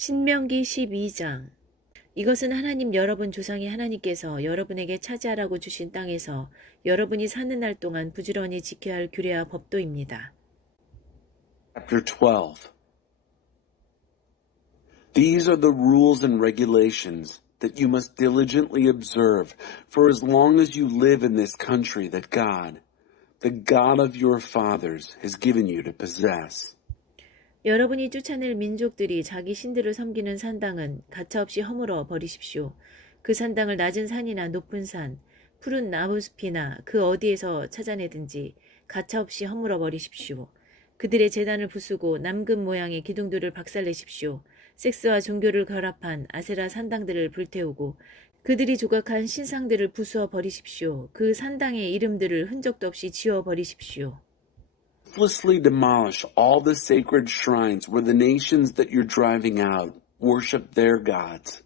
신명기 12장. 이것은 하나님 여러분 조상의 하나님께서 여러분에게 차지하라고 주신 땅에서 여러분이 사는 날 동안 부지런히 지켜야 할 규례와 법도입니다. Chapter 12. These are the rules and regulations that you must diligently observe for as long as you live in this country that God, the God of your fathers, has given you to possess. 여러분이 쫓아낼 민족들이 자기 신들을 섬기는 산당은 가차없이 허물어 버리십시오. 그 산당을 낮은 산이나 높은 산, 푸른 나무숲이나 그 어디에서 찾아내든지 가차없이 허물어 버리십시오. 그들의 제단을 부수고 남금 모양의 기둥들을 박살내십시오. 섹스와 종교를 결합한 아세라 산당들을 불태우고 그들이 조각한 신상들을 부수어 버리십시오. 그 산당의 이름들을 흔적도 없이 지워 버리십시오. Ruthlessly demolish all the sacred shrines where the nations that you're driving out worship their gods.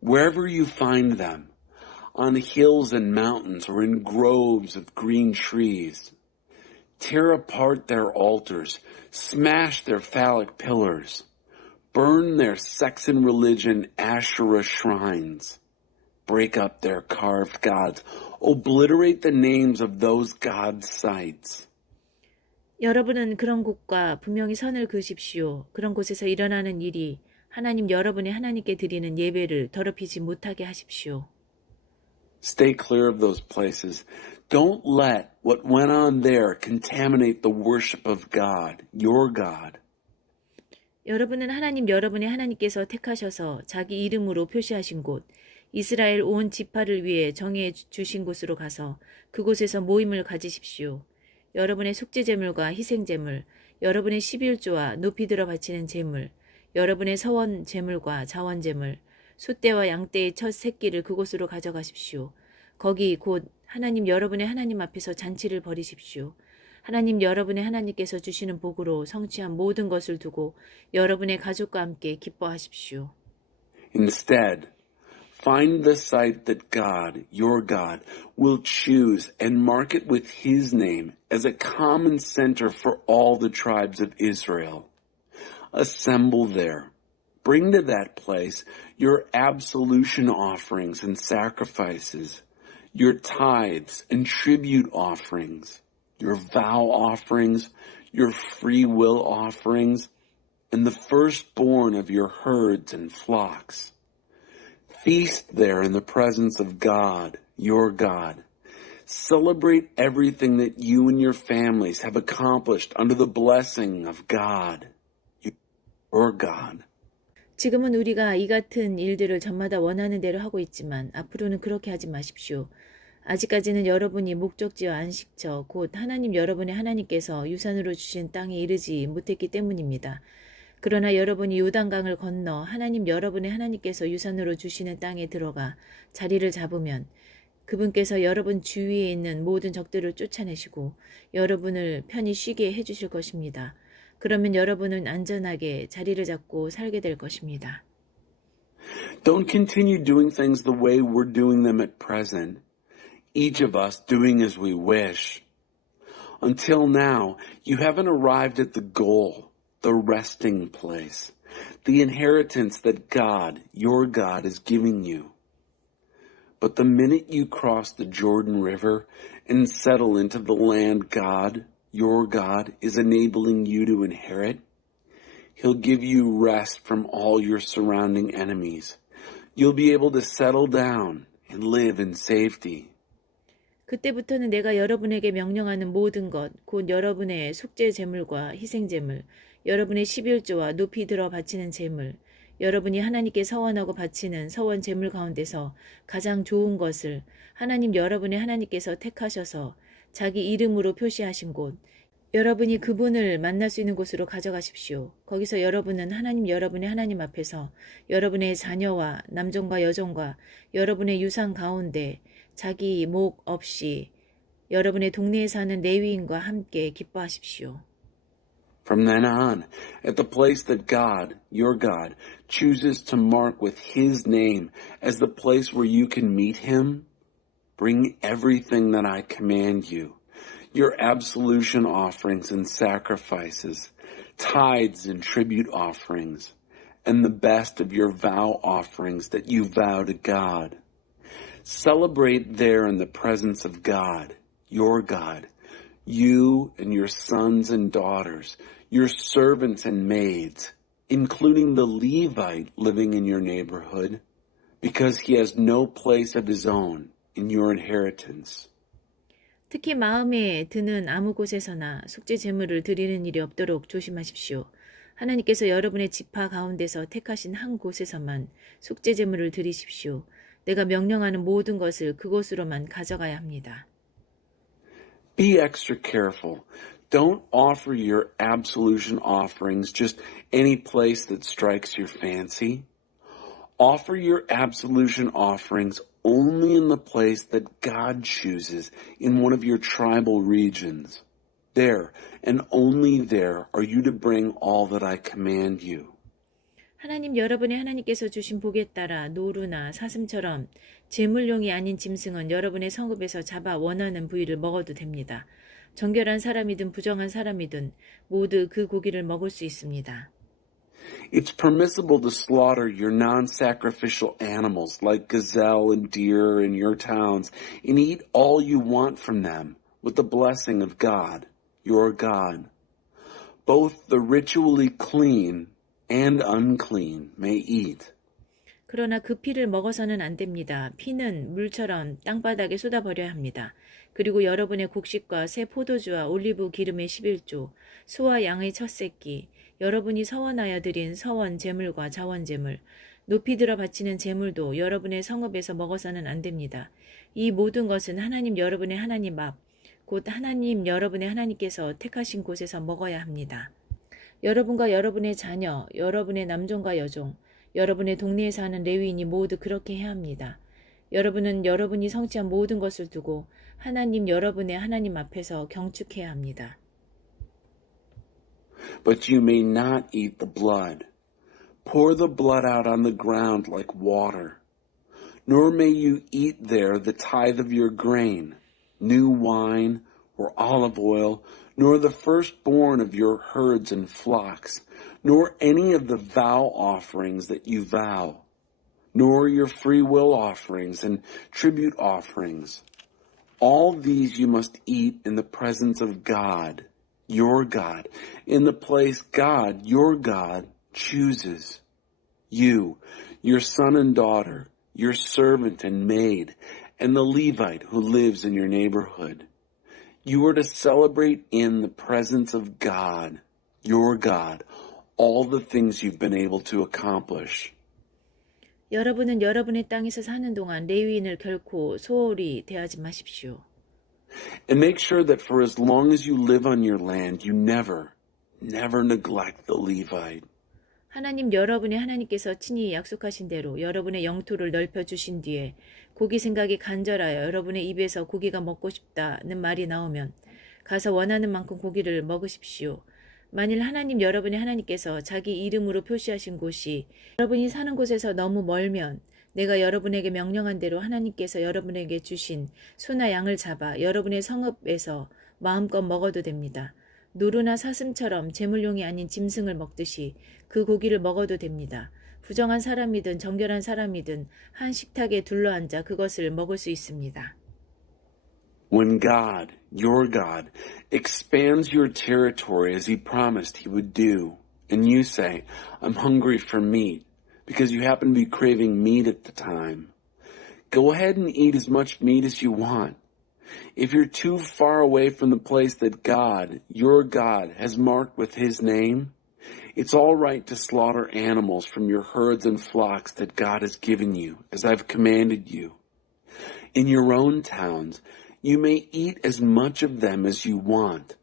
Wherever you find them, on hills and mountains or in groves of green trees. Tear apart their altars, smash their phallic pillars, burn their sex and religion Asherah shrines, break up their carved gods, obliterate the names of those gods' sites. 여러분은 그런 곳과 분명히 선을 그으십시오. 그런 곳에서 일어나는 일이 하나님 여러분의 하나님께 드리는 예배를 더럽히지 못하게 하십시오. Stay clear of those places. Don't let what went on there contaminate the worship of God, your God. 여러분은 하나님 여러분의 하나님께서 택하셔서 자기 이름으로 표시하신 곳, 이스라엘 온 지파를 위해 정해 주신 곳으로 가서 그곳에서 모임을 가지십시오. 여러분의 속죄제물과 희생제물, 여러분의 11조와 높이 들어 바치는 제물, 여러분의 서원 제물과 자원 제물, 소떼와 양떼의 첫 새끼를 그곳으로 가져가십시오. 거기 곧 하나님 여러분의 하나님 앞에서 잔치를 벌이십시오. 하나님 여러분의 하나님께서 주시는 복으로 성취한 모든 것을 두고 여러분의 가족과 함께 기뻐하십시오. Instead, find the site that God, your God, will choose and mark it with His name as a common center for all the tribes of Israel. Assemble there. Bring to that place your absolution offerings and sacrifices, your tithes and tribute offerings, your vow offerings, your free will offerings, and the firstborn of your herds and flocks. Feast there in the presence of God, your God. Celebrate everything that you and your families have accomplished under the blessing of God, your God. 지금은 우리가 이 같은 일들을 저마다 원하는 대로 하고 있지만 앞으로는 그렇게 하지 마십시오. 아직까지는 여러분이 목적지와 안식처, 곧 하나님 여러분의 하나님께서 유산으로 주신 땅에 이르지 못했기 때문입니다. 그러나 여러분이 요단강을 건너 하나님 여러분의 하나님께서 유산으로 주시는 땅에 들어가 자리를 잡으면 그분께서 여러분 주위에 있는 모든 적들을 쫓아내시고 여러분을 편히 쉬게 해주실 것입니다. 그러면 여러분은 안전하게 자리를 잡고 살게 될 것입니다. Don't continue doing things the way we're doing them at present, each of us doing as we wish. Until now, you haven't arrived at the goal, the resting place, the inheritance that God, your God, is giving you. But the minute you cross the Jordan River and settle into the land God, your God, is enabling you to inherit, He'll give you rest from all your surrounding enemies. You'll be able to settle down and live in safety. 그때부터는 내가 여러분에게 명령하는 모든 것, 곧 여러분의 속죄 제물과 희생 제물, 여러분의 11조와 높이 들어 바치는 제물, 여러분이 하나님께 서원하고 바치는 서원 제물 가운데서 가장 좋은 것을 하나님 여러분의 하나님께서 택하셔서 자기 이름으로 표시하신 곳, 여러분이 그분을 만날 수 있는 곳으로 가져가십시오. 거기서 여러분은 하나님 여러분의 하나님 앞에서 여러분의 자녀와 남종과 여종과 여러분의 유산 가운데 자기 목 없이 여러분의 동네에 사는 레위인과 함께 기뻐하십시오. From then on, at the place that God, your God, chooses to mark with His name as the place where you can meet Him, bring everything that I command you, your absolution offerings and sacrifices, tithes and tribute offerings, and the best of your vow offerings that you vow to God. Celebrate there in the presence of God, your God, you and your sons and daughters, your servants and maids, including the Levite living in your neighborhood, because he has no place of his own in your inheritance. 특히 마음에 드는 아무 곳에서나 속죄 제물을 드리는 일이 없도록 조심하십시오. 하나님께서 여러분의 지파 가운데서 택하신 한 곳에서만 속죄 제물을 드리십시오. 내가 명령하는 모든 것을 그곳으로만 가져가야 합니다. Be extra careful. Don't offer your absolution offerings just any place that strikes your fancy. Offer your absolution offerings only in the place that God chooses in one of your tribal regions. There, and only there, are you to bring all that I command you. 하나님 여러분의 하나님께서 주신 복에 따라 노루나 사슴처럼 제물용이 아닌 짐승은 여러분의 성읍에서 잡아 원하는 부위를 먹어도 됩니다. 정결한 사람이든 부정한 사람이든 모두 그 고기를 먹을 수 있습니다. It's permissible to slaughter your non-sacrificial animals like gazelle and deer in your towns and eat all you want from them with the blessing of God, your God. Both the ritually clean and unclean may eat. 그러나 그 피를 먹어서는 안 됩니다. 피는 물처럼 땅바닥에 쏟아버려야 합니다. 그리고 여러분의 곡식과 새 포도주와 올리브 기름의 11조, 소와 양의 첫 새끼, 여러분이 서원하여 드린 서원 제물과 자원 제물, 높이 들어 바치는 제물도 여러분의 성읍에서 먹어서는 안 됩니다. 이 모든 것은 하나님 여러분의 하나님 앞, 곧 하나님 여러분의 하나님께서 택하신 곳에서 먹어야 합니다. 여러분과 여러분의 자녀, 여러분의 남종과 여종, 여러분의 동네에 사는 레위인이 모두 그렇게 해야 합니다. 여러분은 여러분이 성취한 모든 것을 두고 하나님 여러분의 하나님 앞에서 경축해야 합니다. But you may not eat the blood. Pour the blood out on the ground like water. Nor may you eat there the tithe of your grain, new wine, or olive oil, nor the firstborn of your herds and flocks, nor any of the vow offerings that you vow, nor your free will offerings and tribute offerings. All these you must eat in the presence of God, your God, in the place God, your God, chooses. You, your son and daughter, your servant and maid, and the Levite who lives in your neighborhood. You are to celebrate in the presence of God, your God, all the things you've been able to accomplish. 여러분은 여러분의 땅에서 사는 동안 레위인을 결코 소홀히 대하지 마십시오. And make sure that for as long as you live on your land, you never neglect the Levite. 하나님 여러분의 하나님께서 친히 약속하신 대로 여러분의 영토를 넓혀주신 뒤에 고기 생각이 간절하여 여러분의 입에서 고기가 먹고 싶다는 말이 나오면 가서 원하는 만큼 고기를 먹으십시오. 만일 하나님 여러분의 하나님께서 자기 이름으로 표시하신 곳이 여러분이 사는 곳에서 너무 멀면 내가 여러분에게 명령한 대로 하나님께서 여러분에게 주신 소나 양을 잡아 여러분의 성읍에서 마음껏 먹어도 됩니다. 노루나 사슴처럼 제물용이 아닌 짐승을 먹듯이 그 고기를 먹어도 됩니다. 부정한 사람이든 정결한 사람이든 한 식탁에 둘러앉아 그것을 먹을 수 있습니다. When God, your God, expands your territory as he promised he would do, and you say, I'm hungry for meat, because you happen to be craving meat at the time, go ahead and eat as much meat as you want. If you're too far away from the place that God, your God, has marked with his name, it's all right to slaughter animals from your herds and flocks that God has given you, as I've commanded you. In your own towns, you may eat as much of them as you want.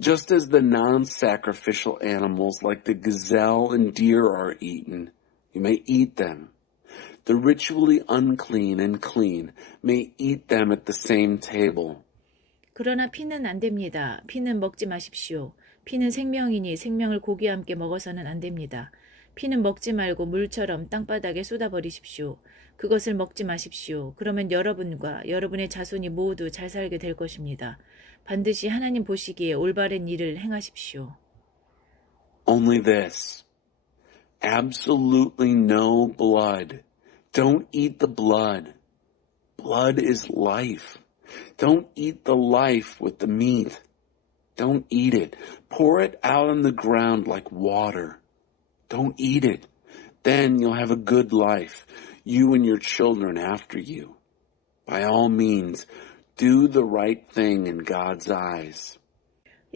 Just as the non-sacrificial animals like the gazelle and deer are eaten, you may eat them. The ritually unclean and clean may eat them at the same table. 그러나 피는 안 됩니다. 피는 먹지 마십시오. 피는 생명이니 생명을 고기와 함께 먹어서는 안 됩니다. 피는 먹지 말고 물처럼 땅바닥에 쏟아버리십시오. 그것을 먹지 마십시오. 그러면 여러분과 여러분의 자손이 모두 잘 살게 될 것입니다. 반드시 하나님 보시기에 올바른 일을 행하십시오. Only this. Absolutely no blood. Don't eat the blood. Blood is life. Don't eat the life with the meat. Don't eat it. Pour it out on the ground like water. Don't eat it. Then you'll have a good life, you and your children after you. By all means, do the right thing in God's eyes.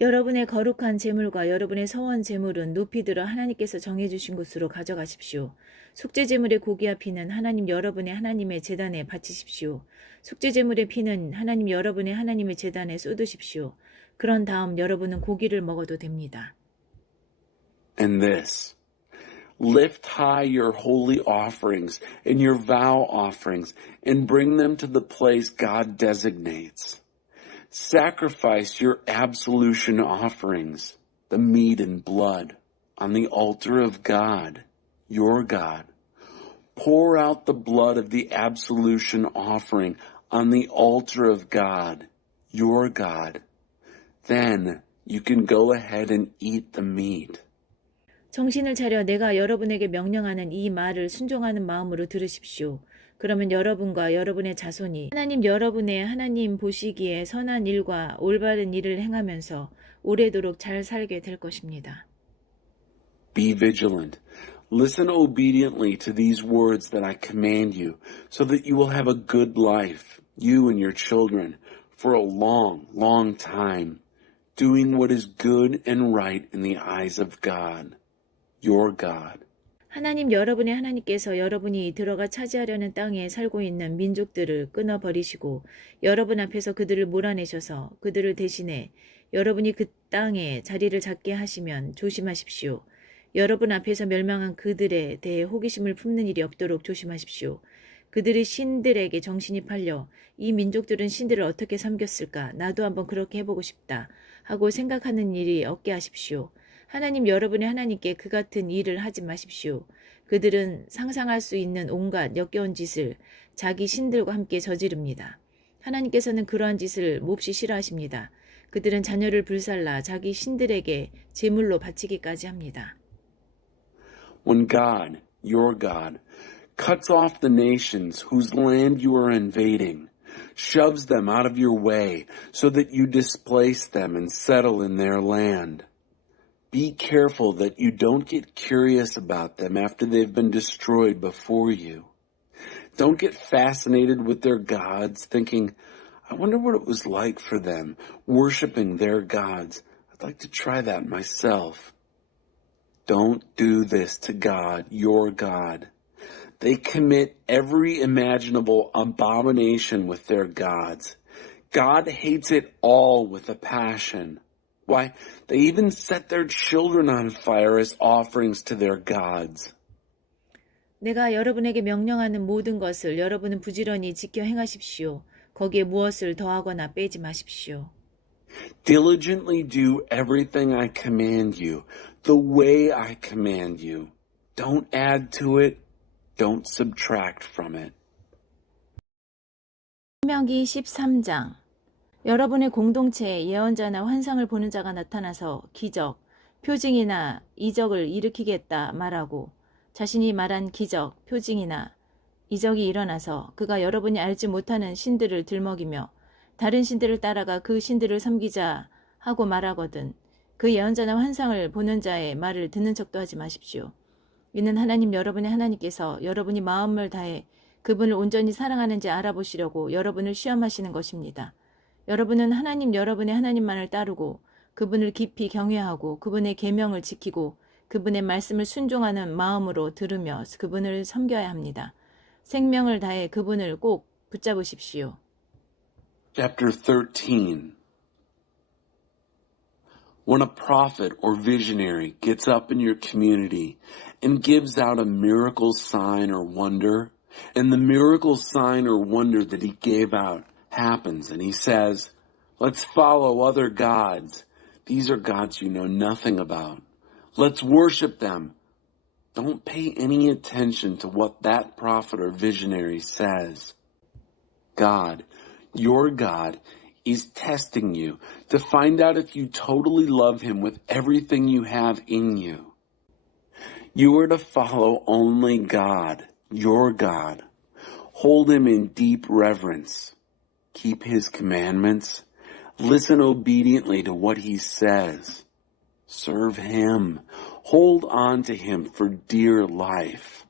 여러분의 거룩한 제물과 여러분의 서원 제물은 높이 들어 하나님께서 정해주신 곳으로 가져가십시오. 속죄 제물의 고기와 피는 하나님 여러분의 하나님의 제단에 바치십시오. 속죄 제물의 피는 하나님 여러분의 하나님의 제단에 쏟으십시오. 그런 다음 여러분은 고기를 먹어도 됩니다. And this, lift high your holy offerings and your vow offerings and bring them to the place God designates. Sacrifice your absolution offerings, the meat and blood, on the altar of God, your God. Pour out the blood of the absolution offering on the altar of God, your God. Then you can go ahead and eat the meat. 정신을 차려 내가 여러분에게 명령하는 이 말을 순종하는 마음으로 들으십시오. 그러면 여러분과 여러분의 자손이 하나님 여러분의 하나님 보시기에 선한 일과 올바른 일을 행하면서 오래도록 잘 살게 될 것입니다. Be vigilant. Listen obediently to these words that I command you, so that you will have a good life, you and your children, for a long, long time, doing what is good and right in the eyes of God, your God. 하나님 여러분의 하나님께서 여러분이 들어가 차지하려는 땅에 살고 있는 민족들을 끊어버리시고 여러분 앞에서 그들을 몰아내셔서 그들을 대신해 여러분이 그 땅에 자리를 잡게 하시면 조심하십시오. 여러분 앞에서 멸망한 그들에 대해 호기심을 품는 일이 없도록 조심하십시오. 그들의 신들에게 정신이 팔려 이 민족들은 신들을 어떻게 섬겼을까? 나도 한번 그렇게 해보고 싶다 하고 생각하는 일이 없게 하십시오. 하나님 여러분의 하나님께 그 같은 일을 하지 마십시오. 그들은 상상할 수 있는 온갖 역겨운 짓을 자기 신들과 함께 저지릅니다. 하나님께서는 그러한 짓을 몹시 싫어하십니다. 그들은 자녀를 불살라 자기 신들에게 제물로 바치기까지 합니다. When God, your God, cuts off the nations whose land you are invading, shoves them out of your way so that you displace them and settle in their land. Be careful that you don't get curious about them after they've been destroyed before you. Don't get fascinated with their gods, thinking, I wonder what it was like for them, worshiping their gods. I'd like to try that myself. Don't do this to God, your God. They commit every imaginable abomination with their gods. God hates it all with a passion. Why, they even set their children on fire as offerings to their gods. 내가 여러분에게 명령하는 모든 것을 여러분은 부지런히 지켜 행하십시오. 거기에 무엇을 더하거나 빼지 마십시오. Diligently do everything I command you, the way I command you. Don't add to it, don't subtract from it. 신명기 13장. 여러분의 공동체에 예언자나 환상을 보는 자가 나타나서 기적, 표징이나 이적을 일으키겠다 말하고 자신이 말한 기적, 표징이나 이적이 일어나서 그가 여러분이 알지 못하는 신들을 들먹이며 다른 신들을 따라가 그 신들을 섬기자 하고 말하거든 그 예언자나 환상을 보는 자의 말을 듣는 척도 하지 마십시오. 이는 하나님 여러분의 하나님께서 여러분이 마음을 다해 그분을 온전히 사랑하는지 알아보시려고 여러분을 시험하시는 것입니다. 여러분은 하나님 여러분의 하나님만을 따르고 그분을 깊이 경외하고 그분의 계명을 지키고 그분의 말씀을 순종하는 마음으로 들으며 그분을 섬겨야 합니다. 생명을 다해 그분을 꼭 붙잡으십시오. Chapter 13. When a prophet or visionary gets up in your community and gives out a miracle sign or wonder, and the miracle sign or wonder that he gave out happens, and he says, let's follow other gods. These are gods you know nothing about. Let's worship them. Don't pay any attention to what that prophet or visionary says. God, your God, is testing you to find out if you totally love him with everything you have in you. You are to follow only God, your God. Hold him in deep reverence. Keep his commandments. Listen obediently to what he says. Serve him. Hold on to him for dear life.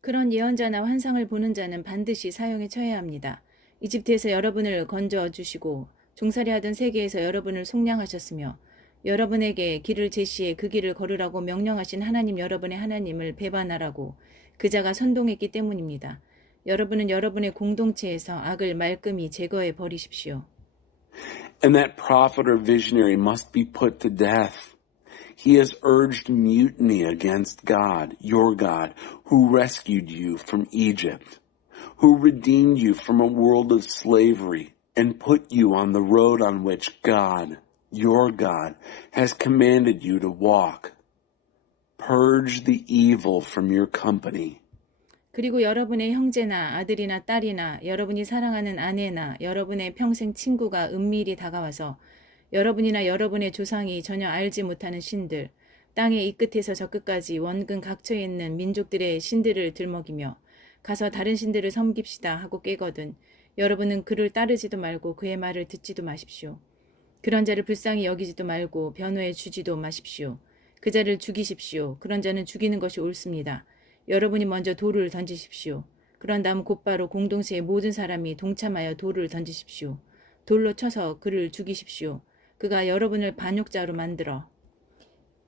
그런 예언자나 환상을 보는 자는 반드시 사형에 처해야 합니다. 이집트에서 여러분을 건져주시고 종살이하던 세계에서 여러분을 속량하셨으며 여러분에게 길을 제시해 그 길을 걸으라고 명령하신 하나님 여러분의 하나님을 배반하라고 그자가 선동했기 때문입니다. 여러분은 여러분의 공동체에서 악을 말끔히 제거해 버리십시오. And that prophet or visionary must be put to death. He has urged mutiny against God, your God, who rescued you from Egypt, who redeemed you from a world of slavery and put you on the road on which God, your God, has commanded you to walk. Purge the evil from your company. 그리고 여러분의 형제나 아들이나 딸이나 여러분이 사랑하는 아내나 여러분의 평생 친구가 은밀히 다가와서 여러분이나 여러분의 조상이 전혀 알지 못하는 신들, 땅의 이 끝에서 저 끝까지 원근 각처에 있는 민족들의 신들을 들먹이며 가서 다른 신들을 섬깁시다 하고 깨거든 여러분은 그를 따르지도 말고 그의 말을 듣지도 마십시오. 그런 자를 불쌍히 여기지도 말고 변호해 주지도 마십시오. 그 자를 죽이십시오. 그런 자는 죽이는 것이 옳습니다. 여러분이 먼저 돌을 던지십시오. 그런 다음 곧바로 공동체의 모든 사람이 동참하여 돌을 던지십시오. 돌로 쳐서 그를 죽이십시오. 그가 여러분을 반역자로 만들어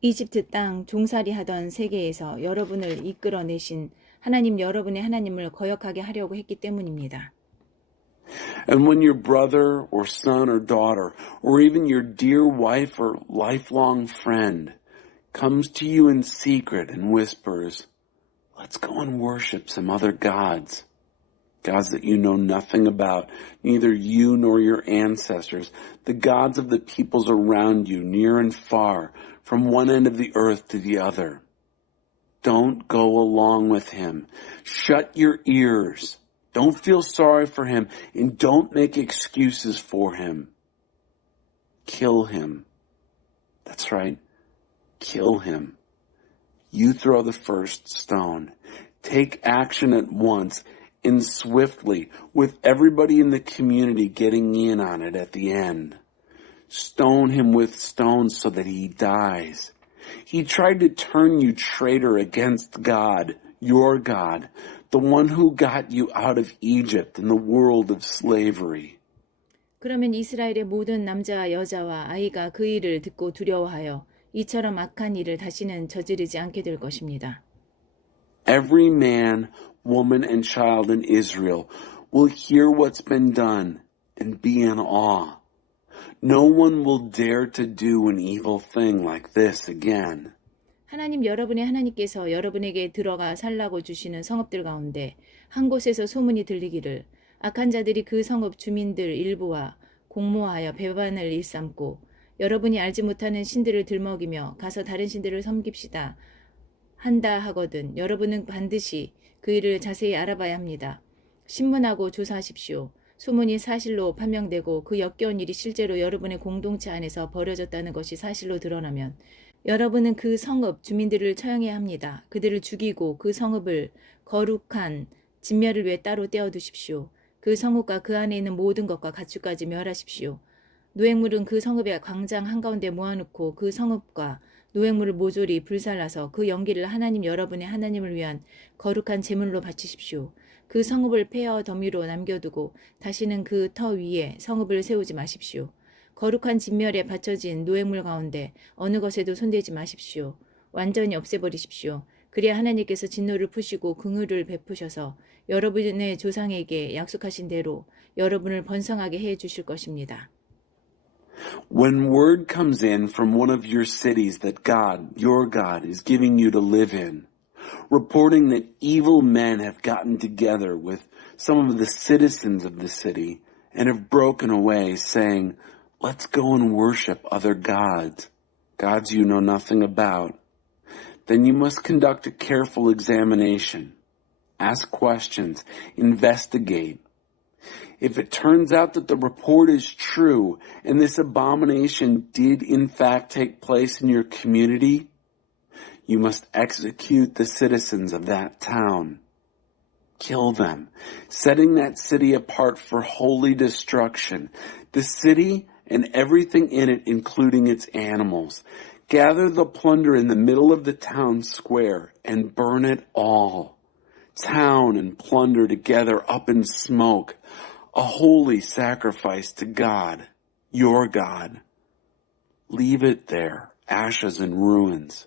이집트 땅 종살이하던 세계에서 여러분을 이끌어내신 하나님 여러분의 하나님을 거역하게 하려고 했기 때문입니다. And when your brother or son or daughter or even your dear wife or lifelong friend comes to you in secret and whispers, let's go and worship some other gods. Gods that you know nothing about, neither you nor your ancestors, the gods of the peoples around you, near and far, from one end of the earth to the other. Don't go along with him. Shut your ears. Don't feel sorry for him, and don't make excuses for him. Kill him. That's right. Kill him. You throw the first stone. Take action at once and swiftly, with everybody in the community getting in on it at the end. Stone him with stones so that he dies. He tried to turn you traitor against God, your God, the one who got you out of Egypt and the world of slavery. 그러면 이스라엘의 모든 남자와 여자와 아이가 그 일을 듣고 두려워하여 이처럼 악한 일을 다시는 저지르지 않게 될 것입니다. Every man, woman, and child in Israel will hear what's been done and be in awe. No one will dare to do an evil thing like this again. 하나님 여러분의 하나님께서 여러분에게 들어가 살라고 주시는 성읍들 가운데 한 곳에서 소문이 들리기를 악한 자들이 그 성읍 주민들 일부와 공모하여 배반을 일삼고 여러분이 알지 못하는 신들을 들먹이며 가서 다른 신들을 섬깁시다 한다 하거든 여러분은 반드시 그 일을 자세히 알아봐야 합니다. 신문하고 조사하십시오. 소문이 사실로 판명되고 그 역겨운 일이 실제로 여러분의 공동체 안에서 벌어졌다는 것이 사실로 드러나면 여러분은 그 성읍 주민들을 처형해야 합니다. 그들을 죽이고 그 성읍을 거룩한 진멸을 위해 따로 떼어두십시오. 그 성읍과 그 안에 있는 모든 것과 가축까지 멸하십시오. 노획물은 그 성읍의 광장 한가운데 모아놓고 그 성읍과 노획물을 모조리 불살라서 그 연기를 하나님 여러분의 하나님을 위한 거룩한 제물로 바치십시오. 그 성읍을 폐허 더미로 남겨두고 다시는 그 터 위에 성읍을 세우지 마십시오. 거룩한 진멸에 바쳐진 노획물 가운데 어느 것에도 손대지 마십시오. 완전히 없애버리십시오. 그래야 하나님께서 진노를 푸시고 긍휼을 베푸셔서 여러분의 조상에게 약속하신 대로 여러분을 번성하게 해 주실 것입니다. When word comes in from one of your cities that God, your God, is giving you to live in, reporting that evil men have gotten together with some of the citizens of the city and have broken away, saying, let's go and worship other gods, gods you know nothing about, then you must conduct a careful examination, ask questions, investigate. If it turns out that the report is true and this abomination did in fact take place in your community, you must execute the citizens of that town. Kill them, setting that city apart for holy destruction. The city and everything in it, including its animals. Gather the plunder in the middle of the town square and burn it all. Town and plunder together up in smoke. A holy sacrifice to God, your God. Leave it there, ashes and ruins.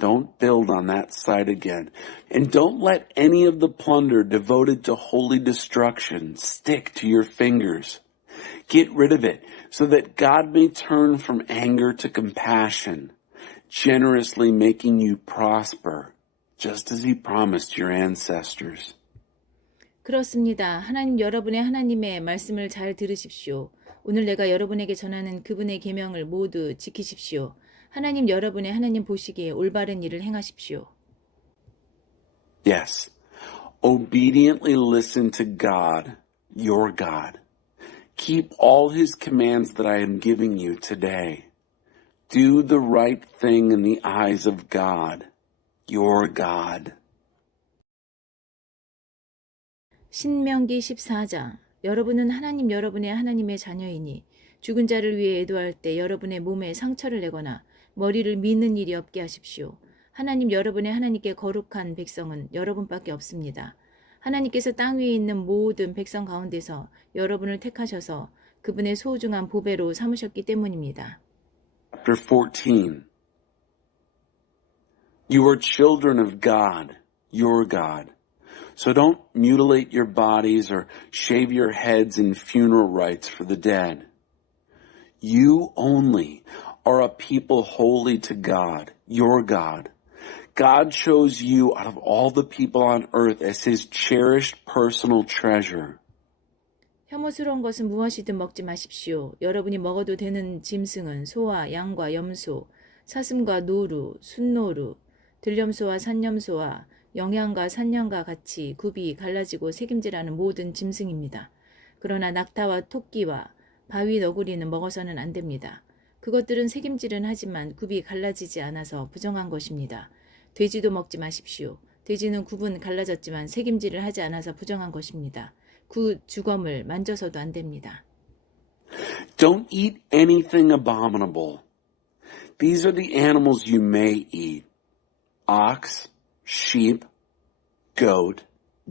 Don't build on that site again. And don't let any of the plunder devoted to holy destruction stick to your fingers. Get rid of it so that God may turn from anger to compassion, generously making you prosper, just as he promised your ancestors. 그렇습니다. 하나님 여러분의 하나님의 말씀을 잘 들으십시오. 오늘 내가 여러분에게 전하는 그분의 계명을 모두 지키십시오. 하나님 여러분의 하나님 보시기에 올바른 일을 행하십시오. Yes, obediently listen to God, your God. Keep all his commands that I am giving you today. Do the right thing in the eyes of God, your God. 신명기 14장. 여러분은 하나님 여러분의 하나님의 자녀이니 죽은 자를 위해 애도할 때 여러분의 몸에 상처를 내거나 머리를 미는 일이 없게 하십시오. 하나님 여러분의 하나님께 거룩한 백성은 여러분밖에 없습니다. 하나님께서 땅 위에 있는 모든 백성 가운데서 여러분을 택하셔서 그분의 소중한 보배로 삼으셨기 때문입니다. Chapter 14. You are children of God, your God. So don't mutilate your bodies or shave your heads in funeral rites for the dead. You only are a people holy to God, your God. God chose you out of all the people on earth as his cherished personal treasure. 혐오스러운 것은 무엇이든 먹지 마십시오. 여러분이 먹어도 되는 짐승은 소와 양과 염소, 사슴과 노루, 순노루, 들염소와 산염소와 영양과 산양과 같이 굽이 갈라지고 색임질하는 모든 짐승입니다. 그러나 낙타와 토끼와 바위 너구리는 먹어서는 안 됩니다. 그것들은 색임질은 하지만 굽이 갈라지지 않아서 부정한 것입니다. 돼지도 먹지 마십시오. 돼지는 굽은 갈라졌지만 색임질을 하지 않아서 부정한 것입니다. 그 주검을 만져서도 안 됩니다. Don't eat anything abominable. These are the animals you may eat. Ox, sheep, goat,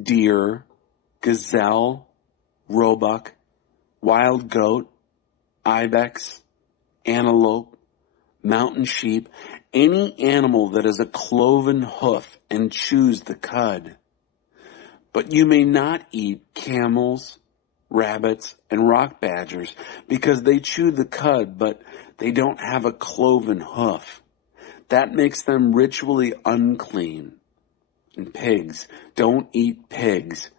deer, gazelle, roebuck, wild goat, ibex, antelope, mountain sheep, any animal that has a cloven hoof and chews the cud. But you may not eat camels, rabbits, and rock badgers because they chew the cud, but they don't have a cloven hoof. That makes them ritually unclean. And pigs, don't eat pigs.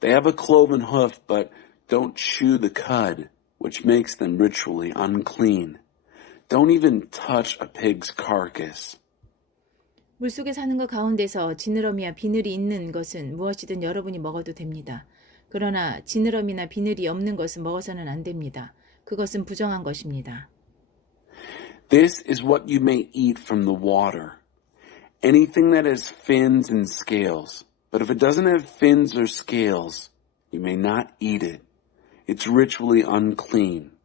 They have a cloven hoof, but don't chew the cud, which makes them ritually unclean. Don't even touch a pig's carcass. 물속에 사는 것 가운데서 지느러미와 비늘이 있는 것은 무엇이든 여러분이 먹어도 됩니다. 그러나 지느러미나 비늘이 없는 것은 먹어서는 안 됩니다. 그것은 부정한 것입니다. This is what you may eat from the water. Anything that has fins and scales. But if it doesn't have fins or scales, you may not eat it. It's ritually unclean.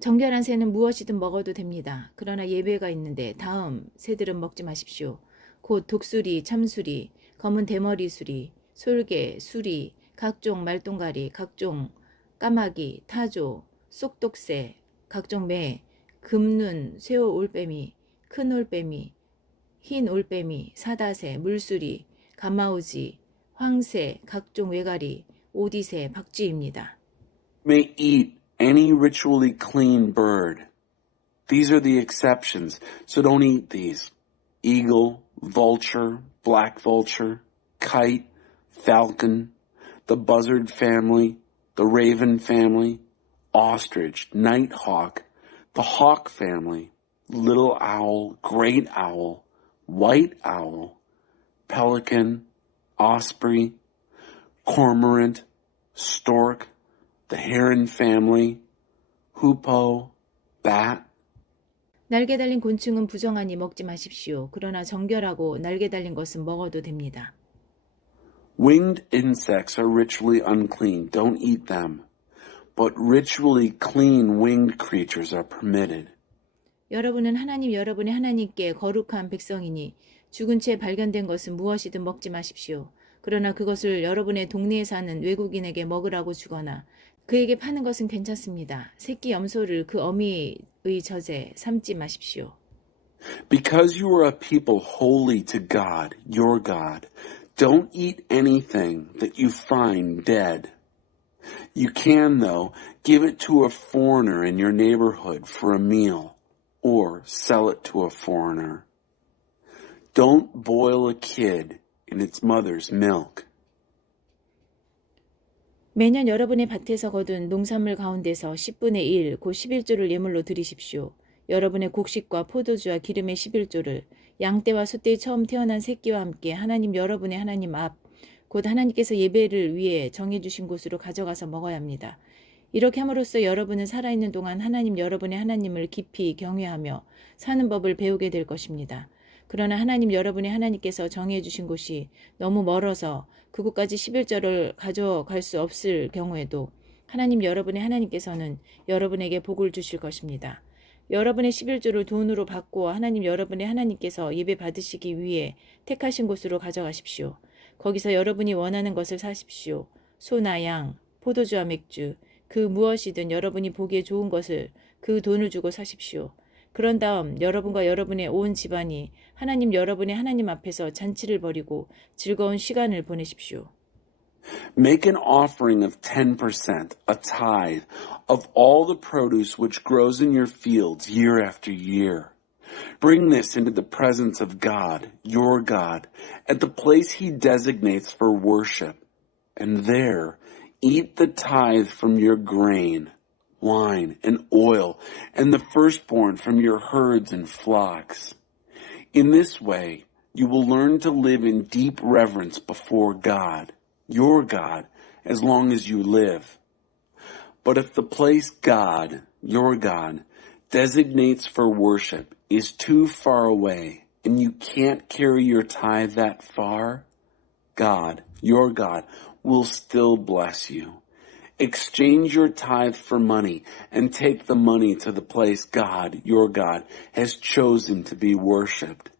정결한 새는 무엇이든 먹어도 됩니다. 그러나 예배가 있는데 다음 새들은 먹지 마십시오. 곧 독수리, 참수리, 검은 대머리 수리, 솔개, 수리, 각종 말똥가리, 각종 까마귀, 타조, 쏙독새, 각종 매, 금눈, 쇠오 올빼미, 큰 올빼미, 흰 올빼미, 사다새, 물수리, 가마우지, 황새, 각종 외가리, 오디새, 박쥐입니다. May eat any ritually clean bird. These are the exceptions, so don't eat these. Eagle, vulture, black vulture, kite, falcon, the buzzard family, the raven family, ostrich, nighthawk, the hawk family, little owl, great owl, white owl, pelican, osprey, cormorant, stork, the heron family, hoopoe, bat. 날개 달린 곤충은 부정하니 먹지 마십시오. 그러나 정결하고 날개 달린 것은 먹어도 됩니다. Winged insects are ritually unclean. Don't eat them. But ritually clean winged creatures are permitted. 여러분은 하나님 여러분의 하나님께 거룩한 백성이니 죽은 채 발견된 것은 무엇이든 먹지 마십시오. 그러나 그것을 여러분의 동네에 사는 외국인에게 먹으라고 주거나 그에게 파는 것은 괜찮습니다. 새끼 염소를 그 어미의 젖에 삶지 마십시오. Because you are a people holy to God, your God, don't eat anything that you find dead. You can, though, give it to a foreigner in your neighborhood for a meal, or sell it to a foreigner. Don't boil a kid in its mother's milk. 매년 여러분의 밭에서 거둔 농산물 가운데서 10분의 1, 곧 11조를 예물로 드리십시오. 여러분의 곡식과 포도주와 기름의 11조를 양떼와 소떼의 처음 태어난 새끼와 함께 하나님 여러분의 하나님 앞, 곧 하나님께서 예배를 위해 정해주신 곳으로 가져가서 먹어야 합니다. 이렇게 함으로써 여러분은 살아있는 동안 하나님 여러분의 하나님을 깊이 경외하며 사는 법을 배우게 될 것입니다. 그러나 하나님 여러분의 하나님께서 정해주신 곳이 너무 멀어서 그곳까지 11절을 가져갈 수 없을 경우에도 하나님 여러분의 하나님께서는 여러분에게 복을 주실 것입니다. 여러분의 11조를 돈으로 받고 하나님 여러분의 하나님께서 예배 받으시기 위해 택하신 곳으로 가져가십시오. 거기서 여러분이 원하는 것을 사십시오. 소나 양, 포도주와 맥주, 그 무엇이든 여러분이 보기에 좋은 것을 그 돈을 주고 사십시오. 그런 다음 여러분과 여러분의 온 집안이 하나님 여러분의 하나님 앞에서 잔치를 벌이고 즐거운 시간을 보내십시오. Make an offering of 10%, a tithe, of all the produce which grows in your fields year after year. Bring this into the presence of God, your God, at the place He designates for worship, and there eat the tithe from your grain, wine, and oil, and the firstborn from your herds and flocks. In this way, you will learn to live in deep reverence before God, your God, as long as you live. But if the place God, your God, designates for worship is too far away and you can't carry your tithe that far, God, your God, will still bless you. Exchange your tithe for money and take the money to the place God, your God, has chosen to be worshipped.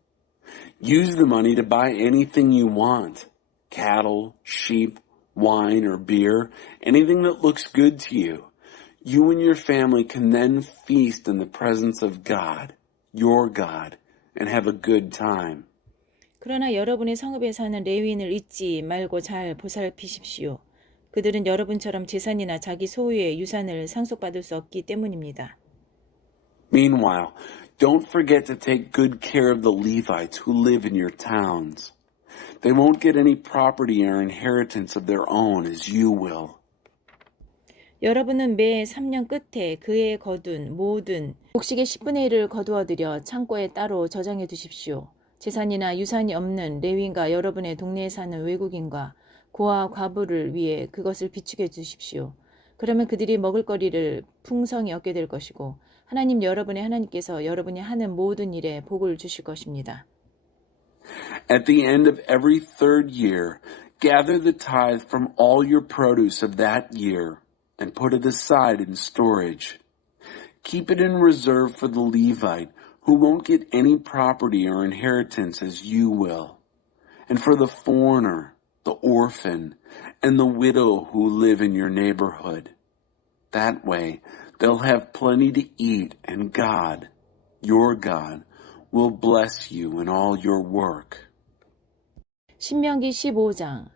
Use the money to buy anything you want, cattle, sheep, wine, or beer, anything that looks good to you. You and your family can then feast in the presence of God, your God, and have a good time. 그러나 여러분의 성읍에 사는 레위인을 잊지 말고 잘 보살피십시오. 그들은 여러분처럼 재산이나 자기 소유의 유산을 상속받을 수 없기 때문입니다. Meanwhile, don't forget to take good care of the Levites who live in your towns. They won't get any property or inheritance of their own as you will. 여러분은 매 3년 끝에 그해 거둔 모든 곡식의 10분의 1을 거두어들여 창고에 따로 저장해 두십시오. 재산이나 유산이 없는 레위인과 여러분의 동네에 사는 외국인과 고아 과부를 위해 그것을 비축해 주십시오. 그러면 그들이 먹을거리를 풍성히 얻게 될 것이고 하나님 여러분의 하나님께서 여러분이 하는 모든 일에 복을 주실 것입니다. At the end of every third year, gather the tithe from all your produce of that year and put it aside in storage. Keep it in reserve for the Levite, who won't get any property or inheritance as you will, and for the foreigner, the orphan, and the widow who live in your neighborhood. That way, they'll have plenty to eat, and God, your God, will bless you in all your work. 신명기 15장.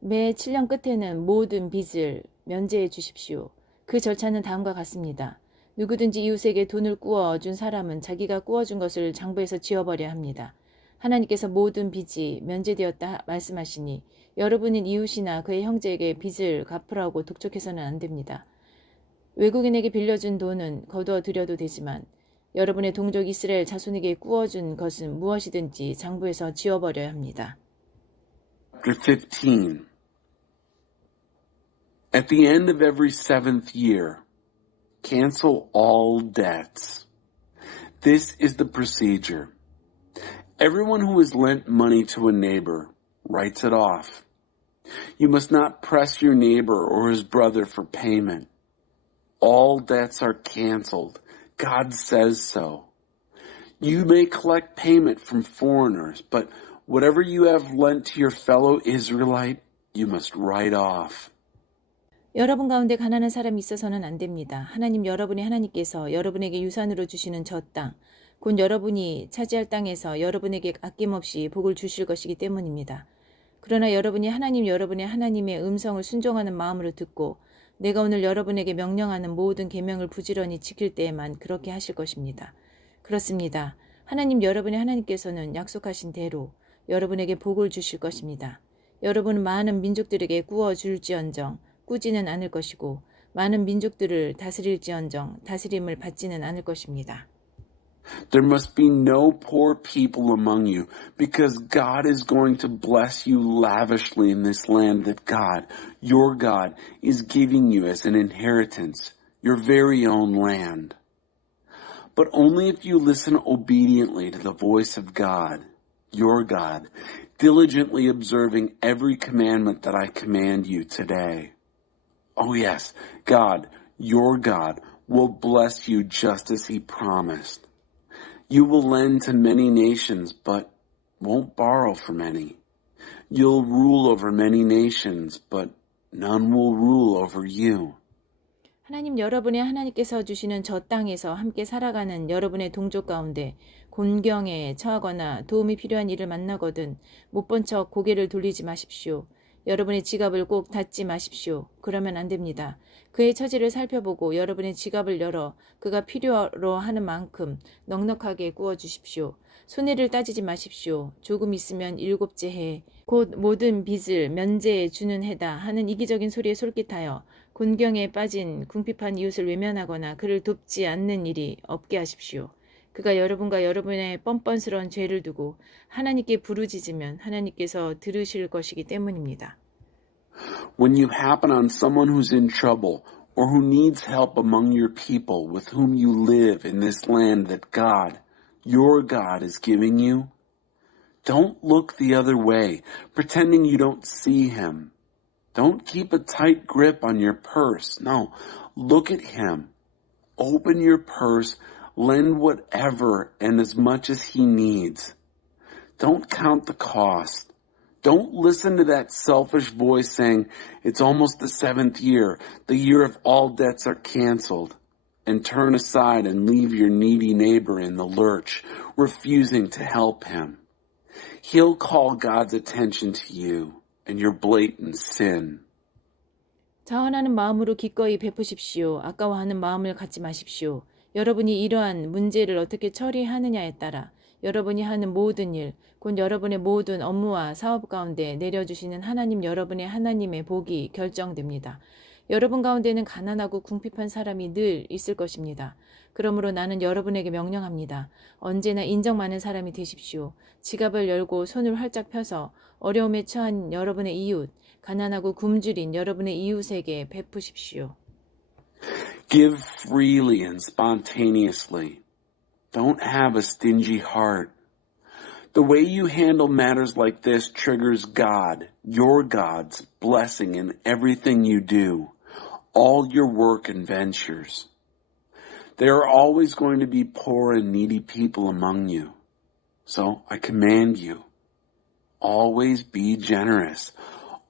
매 7년 끝에는 모든 빚을 면제해 주십시오. 그 절차는 다음과 같습니다. 누구든지 이웃에게 돈을 꾸어준 사람은 자기가 꾸어준 것을 장부에서 지워버려야 합니다. 하나님께서 모든 빚이 면제되었다 말씀하시니 여러분은 이웃이나 그의 형제에게 빚을 갚으라고 독촉해서는 안 됩니다. 외국인에게 빌려준 돈은 거두어 드려도 되지만 여러분의 동족 이스라엘 자손에게 꾸어준 것은 무엇이든지 장부에서 지워버려야 합니다. Chapter 15. At the end of every 7th year, cancel all debts. This is the procedure. Everyone who has lent money to a neighbor writes it off. You must not press your neighbor or his brother for payment. All debts are canceled. God says so. You may collect payment from foreigners, but whatever you have lent to your fellow Israelite, you must write off. 여러분 가운데 가난한 사람이 있어서는 안 됩니다. 하나님 여러분의 하나님께서 여러분에게 유산으로 주시는 저 땅, 곧 여러분이 차지할 땅에서 여러분에게 아낌없이 복을 주실 것이기 때문입니다. 그러나 여러분이 하나님 여러분의 하나님의 음성을 순종하는 마음으로 듣고 내가 오늘 여러분에게 명령하는 모든 계명을 부지런히 지킬 때에만 그렇게 하실 것입니다. 그렇습니다. 하나님 여러분의 하나님께서는 약속하신 대로 여러분에게 복을 주실 것입니다. 여러분은 많은 민족들에게 구워줄지언정 꾸지는 않을 것이고 많은 민족들을 다스릴지언정 다스림을 받지는 않을 것입니다. There must be no poor people among you, because God is going to bless you lavishly in this land that God, your God, is giving you as an inheritance, your very own land. But only if you listen obediently to the voice of God, your God, diligently observing every commandment that I command you today. Oh yes, God, your God, will bless you just as He promised. You will lend to many nations, but won't borrow from any. You'll rule over many nations, but none will rule over you. 하나님 여러분의 하나님께서 주시는 저 땅에서 함께 살아가는 여러분의 동족 가운데 곤경에 처하거나 도움이 필요한 일을 만나거든 못 본 척 고개를 돌리지 마십시오. 여러분의 지갑을 꼭 닫지 마십시오. 그러면 안 됩니다. 그의 처지를 살펴보고 여러분의 지갑을 열어 그가 필요로 하는 만큼 넉넉하게 구워주십시오. 손해를 따지지 마십시오. 조금 있으면 일곱째 해, 곧 모든 빚을 면제해 주는 해다 하는 이기적인 소리에 솔깃하여 곤경에 빠진 궁핍한 이웃을 외면하거나 그를 돕지 않는 일이 없게 하십시오. 그가 여러분과 여러분의 뻔뻔스러운 죄를 두고 하나님께 부르짖으면 하나님께서 들으실 것이기 때문입니다. When you happen on someone who's in trouble or who needs help among your people with whom you live in this land that God, your God, is giving you, don't look the other way, pretending you don't see him. Don't keep a tight grip on your purse. No, look at him. Open your purse, lend whatever and as much as he needs. Don't count the cost. Don't listen to that selfish voice saying, it's almost the 7th year, the year of all debts are canceled, and turn aside and leave your needy neighbor in the lurch, refusing to help him. He'll call God's attention to you and your blatant sin. 자원하는 마음으로 기꺼이 베푸십시오. 아까워하는 마음을 갖지 마십시오. 여러분이 이러한 문제를 어떻게 처리하느냐에 따라 여러분이 하는 모든 일, 곧 여러분의 모든 업무와 사업 가운데 내려주시는 하나님 여러분의 하나님의 복이 결정됩니다. 여러분 가운데는 가난하고 궁핍한 사람이 늘 있을 것입니다. 그러므로 나는 여러분에게 명령합니다. 언제나 인정 많은 사람이 되십시오. 지갑을 열고 손을 활짝 펴서 어려움에 처한 여러분의 이웃, 가난하고 굶주린 여러분의 이웃에게 베푸십시오. Give freely and spontaneously. Don't have a stingy heart. The way you handle matters like this triggers God, your God's blessing in everything you do, all your work and ventures. There are always going to be poor and needy people among you. So I command you, always be generous.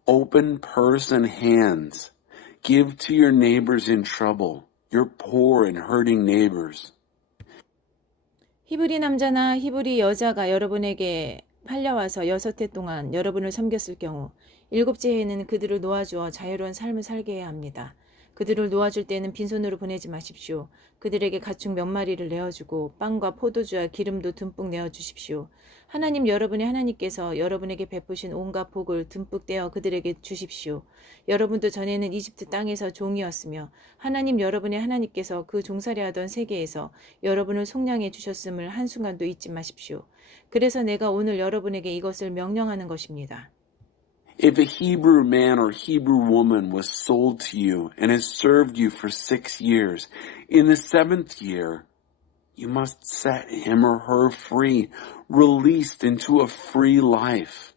Open purse and hands. Give to your neighbors in trouble, your poor and hurting neighbors. 히브리 남자나 히브리 여자가 여러분에게 팔려와서 6해 동안 여러분을 섬겼을 경우 7째 해에는 그들을 놓아주어 자유로운 삶을 살게 해야 합니다. 그들을 놓아줄 때는 빈손으로 보내지 마십시오. 그들에게 가축 몇 마리를 내어주고 빵과 포도주와 기름도 듬뿍 내어주십시오. 하나님 여러분의 하나님께서 여러분에게 베푸신 온갖 복을 듬뿍 떼어 그들에게 주십시오. 여러분도 전에는 이집트 땅에서 종이었으며 하나님 여러분의 하나님께서 그 종살이하던 세계에서 여러분을 속량해 주셨음을 한순간도 잊지 마십시오. 그래서 내가 오늘 여러분에게 이것을 명령하는 것입니다. If a Hebrew man or Hebrew woman was sold to you and has served you for 6 years, in the 7th year, You must set him or her free, released into a free life.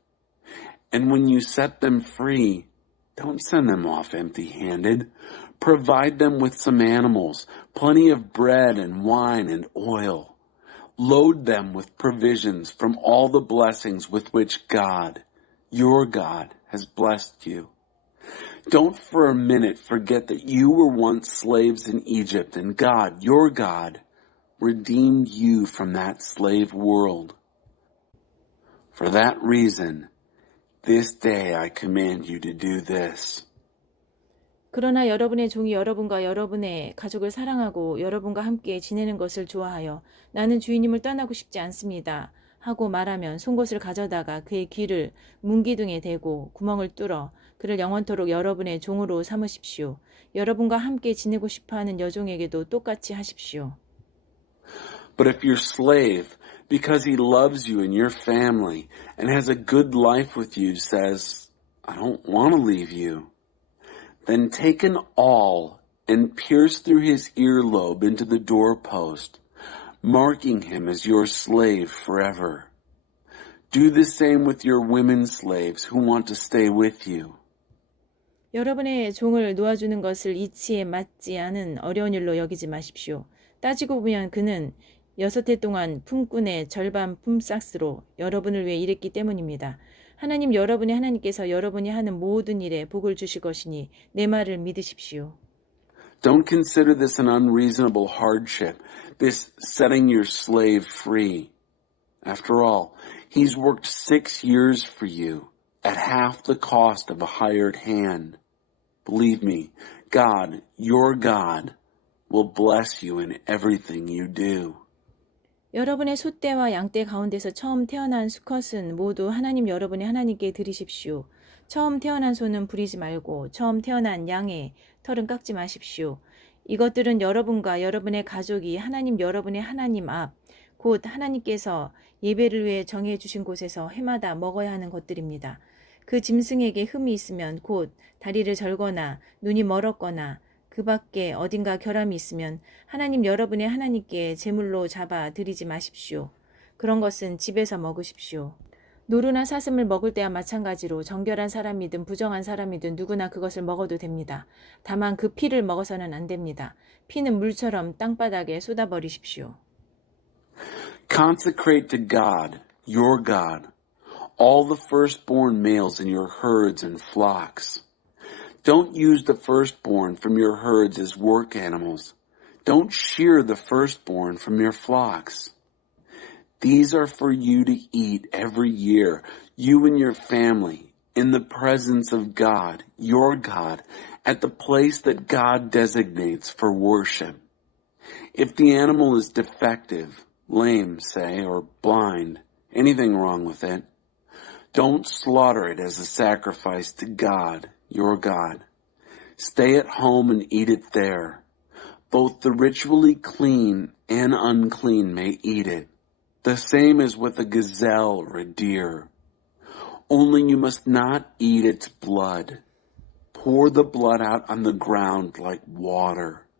And when you set them free, don't send them off empty-handed. Provide them with some animals, plenty of bread and wine and oil. Load them with provisions from all the blessings with which God, your God, has blessed you. Don't for a minute forget that you were once slaves in Egypt and God, your God, redeemed you from that slave world. For that reason, this day I command you to do this. 그러나 여러분의 종이 여러분과 여러분의 가족을 사랑하고 여러분과 함께 지내는 것을 좋아하여 나는 주인님을 떠나고 싶지 않습니다. 하고 말하면 송곳을 가져다가 그의 귀를 문기둥에 대고 구멍을 뚫어 그를 영원토록 여러분의 종으로 삼으십시오. 여러분과 함께 지내고 싶어하는 여종에게도 똑같이 하십시오. But if your slave, because he loves you and your family and has a good life with you, says, I don't want to leave you, then take an awl and pierce through his earlobe into the doorpost, marking him as your slave forever. Do the same with your women slaves who want to stay with you. 여러분의 종을 놓아주는 것을 이치에 맞지 않은 어려운 일로 여기지 마십시오. 따지고 보면 그는 6해 동안 품꾼의 절반 품삯으로 여러분을 위해 일했기 때문입니다. 하나님 여러분의 하나님께서 여러분이 하는 모든 일에 복을 주실 것이니 내 말을 믿으십시오. Don't consider this an unreasonable hardship, this setting your slave free. After all, he's worked 6 years for you at half the cost of a hired hand. Believe me, God, your God, will bless you in everything you do. 여러분의 소떼와 양떼 가운데서 처음 태어난 수컷은 모두 하나님 여러분의 하나님께 드리십시오. 처음 태어난 소는 부리지 말고 처음 태어난 양의 털은 깎지 마십시오. 이것들은 여러분과 여러분의 가족이 하나님 여러분의 하나님 앞, 곧 하나님께서 예배를 위해 정해 주신 곳에서 해마다 먹어야 하는 것들입니다. 그 짐승에게 흠이 있으면 곧 다리를 절거나 눈이 멀었거나 그 밖에 어딘가 결함이 있으면 하나님 여러분의 하나님께 제물로 잡아 드리지 마십시오. 그런 것은 집에서 먹으십시오. 노루나 사슴을 먹을 때와 마찬가지로 정결한 사람이든 부정한 사람이든 누구나 그것을 먹어도 됩니다. 다만 그 피를 먹어서는 안 됩니다. 피는 물처럼 땅바닥에 쏟아버리십시오. Consecrate to God, your God, all the firstborn males in your herds and flocks. Don't use the firstborn from your herds as work animals. Don't shear the firstborn from your flocks. These are for you to eat every year, you and your family, in the presence of God, your God, at the place that God designates for worship. If the animal is defective, lame, say, or blind, anything wrong with it, don't slaughter it as a sacrifice to God, your God. Stay at home and eat it there. Both the ritually clean and unclean may eat it. The same as with a gazelle or a deer. Only you must not eat its blood. Pour the blood out on the ground like water.